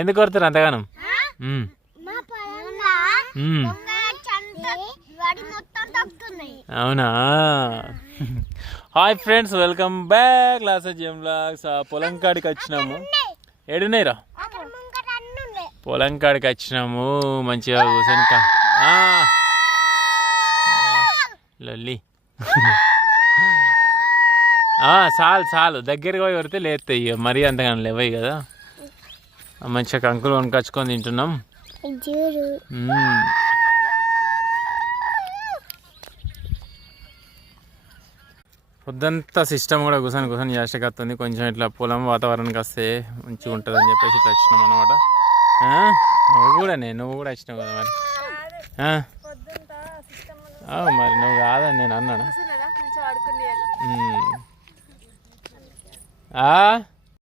ఎందుకు కొడతారు అంతగానం? అవునా? Hi friends, welcome back Lasa GM vlogs. పొలం కాడికి వచ్చినాము. ఏడున్నాయిరా? పొలం కాడికి వచ్చినాము. మంచిగా కూర్చొని లొల్లి చాలు దగ్గరికి పోయి కొడితే లేస్తాయి. ఇక మరీ అంతగానే లేవయి కదా. మంచిగా కంకులు కొనుకొచ్చుకొని తింటున్నాం. పొద్దంతా సిస్టమ్ కూడా కూర్చొని చేష్టకి వస్తుంది. కొంచెం ఇట్లా పొలం వాతావరణానికి వస్తే మంచిగా ఉంటుంది అని చెప్పేసి ఇట్లా వచ్చినాం అనమాట. నువ్వు కూడా వచ్చినావు కదా మరి. మరి నువ్వు కాదని నేను అన్నాను.